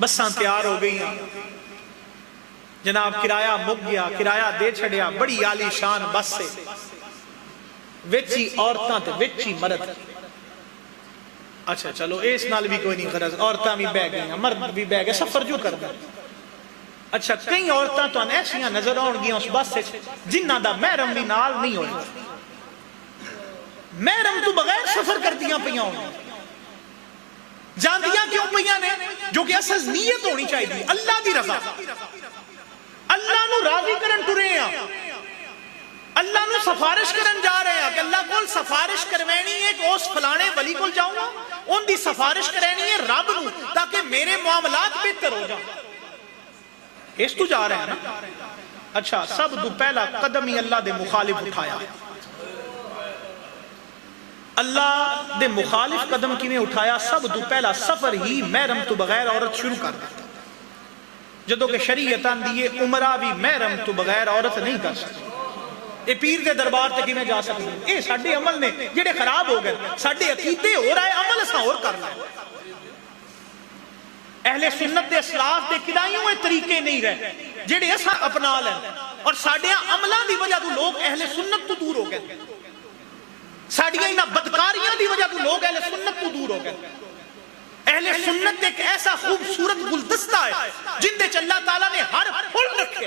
بساں تیار ہو گئی ہیں جناب، کرایہ مک گیا، کرایہ دے چھڑیا، بڑی عالی شان بس سے، وچی عورتاں تے وچی مرد۔ اچھا چلو اس نال بھی کوئی نہیں غرض، عورتاں بھی بہ گئی ہیں، مرد بھی بہ گئے، سفر جو کرنا۔ اچھا کئی عورتاں تو ایسیاں نظر آن گیا اس بس سے جنہ دا محرم بھی نال نہیں ہوئے، محرم تو بغیر سفر کردیاں پیاں ہوئے، جاندیاں کیوں پیاں نے؟ جو کہ اصل نیت ہونی چاہیے اللہ دی رضا، اللہ نو راضی کرن ٹرے ہیں، اللہ نو سفارش کرن جا رہے ہیں کہ اللہ کول سفارش کروینی ہے کہ اس فلانے ولی کول جاؤں گا، ان دی سفارش کرینی ہے رب نو تاکہ میرے معاملات بہتر ہو جائیں، اس تو جا رہے ہیں نا۔ اچھا سب تو پہلا قدم ہی اللہ دے مخالف اٹھایا، اللہ دے مخالف قدم کی نے اٹھایا، سب تو پہلا سفر ہی محرم تو بغیر عورت شروع کر دیتا، جدو کہ شریعت آندی ہے عمرہ بھی محرم تو بغیر عورت نہیں کر سکتی۔ اے پیر دے دربار تے کیویں جا سکتے ہیں؟ اے ساڈے عمل نے جڑے خراب ہو گئے، ساڈے عقیدے ہو رہا ہے، عمل اساں اور کرنا ہے۔ اہل سنت دے اسلاف دے کدائیوں میں طریقے نہیں رہے جڑے اساں اپنا لیں، اور ساڈے عملاں دی وجہ تو لوگ اہل سنت تو دور ہو گئے، ساڈیاں انہاں بدکاریاں دی وجہ تو لوگ اہل سنت تو دور ہو گئے۔ اہل سنت ایک ایسا خوبصورت گلدستہ ہے جن دے اللہ تعالیٰ نے ہر پھول رکھے،